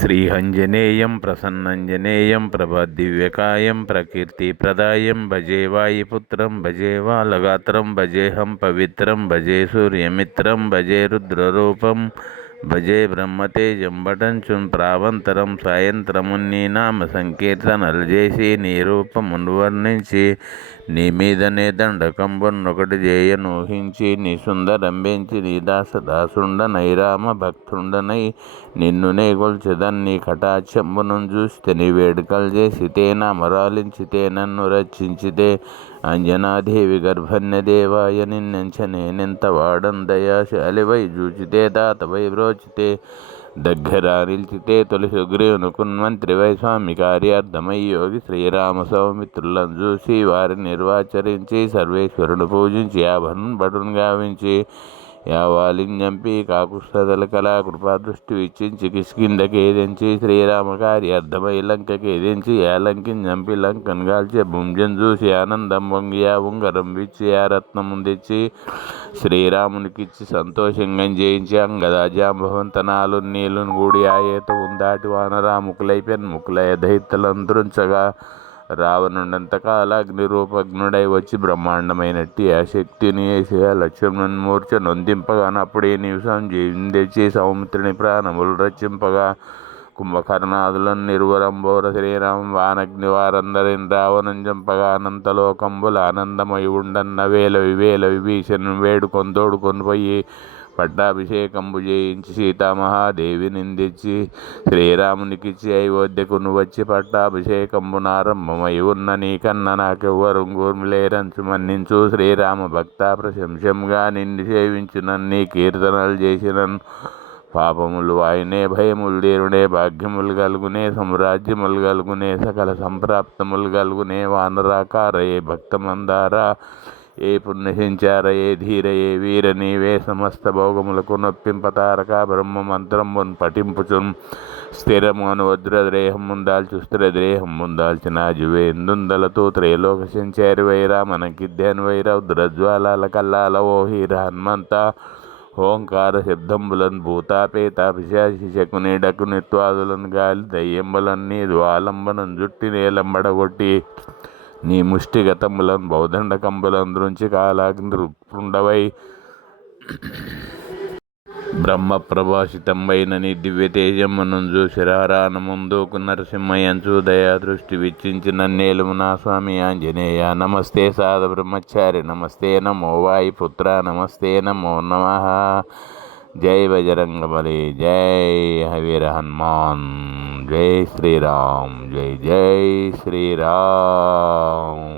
శ్రీహంజనేయం ప్రసన్నంజనేయం ప్రభదివ్యకాయం ప్రకీర్తిప్రదాయం భజే వాయుపుత్రం భజే వాలగాత్రం భజేహం పవిత్రం భజే సూర్యమిత్రం భజే రుద్రరూపం భజే బ్రహ్మతేజం బటంచున్ ప్రావంతరం సాయంత్రముని నామ సంకీర్తనలు చేసి నీ రూపమును వర్ణించి నీ మీదనే దండకంబొన్నొకటి చేయనూహించి నీ సుందరంబెంచి నీ దాసదాసుండనై రామ భక్తుండనై నిన్నునే గొల్చెదన్ నీ కటాక్షంబును చూస్తే నీ వేడుకలు చేసితే నామరాలించితే నన్ను రక్షించితే అంజనాదేవి గర్భన్యదేవాయ నిన్నెంచనేనెంత వాడం దయాశాలివై జూచితే దాతవై బ్రోచితే దగ్గర నిలిచితే తొలి సుగ్రీవును కున్మంత్రివై స్వామి కార్యార్థమై యోగి శ్రీరామ సౌమిత్రులను చూసి వారిని నిర్వాచరించి సర్వేశ్వరుడు పూజించి ఆభరణం భటును గావించి యావాలిని చంపి కాకుస్తదల కళా కృపాదృష్టి వీక్షించి కిష్కిందకేదించి శ్రీరామ కార్యార్థమై లంకకేదించి ఆ లంకిని చంపి లంకను కాల్చి భుంజం చూసి ఆనందం వంగి ఆ ఉంగరం విచ్చి ఆ రత్నము తెచ్చి శ్రీరామునికిచ్చి సంతోషంగా జయించి అంగదా జాంబవంతనాలు నీళ్ళను గూడి ఆయత ఉందాటి వానరాముకులై పెన్ముకులై దైత్యులంతరుంచగా రావణుడంతకాల అగ్నిరూపజ్ఞుడై వచ్చి బ్రహ్మాండమైనట్టి ఆ శక్తిని వేసి ఆ లక్ష్మణుని మూర్ఛ నొందింపగానప్పుడే నీవు సంజీవిని తెచ్చి సౌమిత్రుని ప్రాణములు రచింపగా కుంభకర్ణాదులను నిర్వరంబోర శ్రీరామ వానగ్ని వారందరిని రావణం చంపగా అనంతలోకంబుల ఆనందమై ఉండన్న వేల వివేల విభీషణుని వేడుకొని తోడుకొని పోయి పట్టాభిషేకంబు చేయించి సీతామహాదేవి నిందించి శ్రీరామునికిచ్చి అయోధ్యకును వచ్చి పట్టాభిషేకంబునారంభమై ఉన్న నీకన్నా నాకెవ్వరు గూర్మిలేరంచు మన్నించు శ్రీరామ భక్త ప్రశంసంగా నిన్ను సేవించునన్ నీ కీర్తనలు చేసినన్ పాపములు వాయునే భయములు తీరునే భాగ్యములు కలుగునే సామ్రాజ్యములు కలుగునే సకల సంప్రాప్తములు కలుగునే వానరాకారయే భక్తమందారా ఏ పుణ్యసించార ఏ ధీర ఏ వీర నీవే సమస్త భోగములకు నొప్పింపతారక బ్రహ్మ మంత్రమున్ పఠింపుచున్ స్థిరమును వజ్రద్రేహం ముందాల్చు స్థిరద్రేహం ముందాల్చిన జువేందుందలతో త్రైలోక సంచారి వైరా మనకిద్యాన్ వైరా ఉద్రజ్వాలాల కల్లాల ఓ హీర హనుమంత ఓంకార శబ్దంబులను భూతాపేత పిశాచి శకుని డకునిత్వాదులను గాలి దయ్యంబులన్నీ ద్వాలంబనం జుట్టి నేలంబడగొట్టి నీ ముష్టిగతములను బౌదండకంబులందరించి కాలాగ్ని రుక్పుండవై బ్రహ్మ ప్రభాషితంబైన నీ దివ్య తేజమును చూసి రారానముందుకు నరసింహయంచు దయా దృష్టి విచ్చించి నన్నేలుము నా స్వామి ఆంజనేయ నమస్తే సాధ బ్రహ్మచారి నమస్తే నమో వాయుపుత్ర నమస్తే నమో నమః జై బజరంగబలి జై వీర హనుమాన్ జై శ్రీరామ్ జై జై శ్రీరామ్.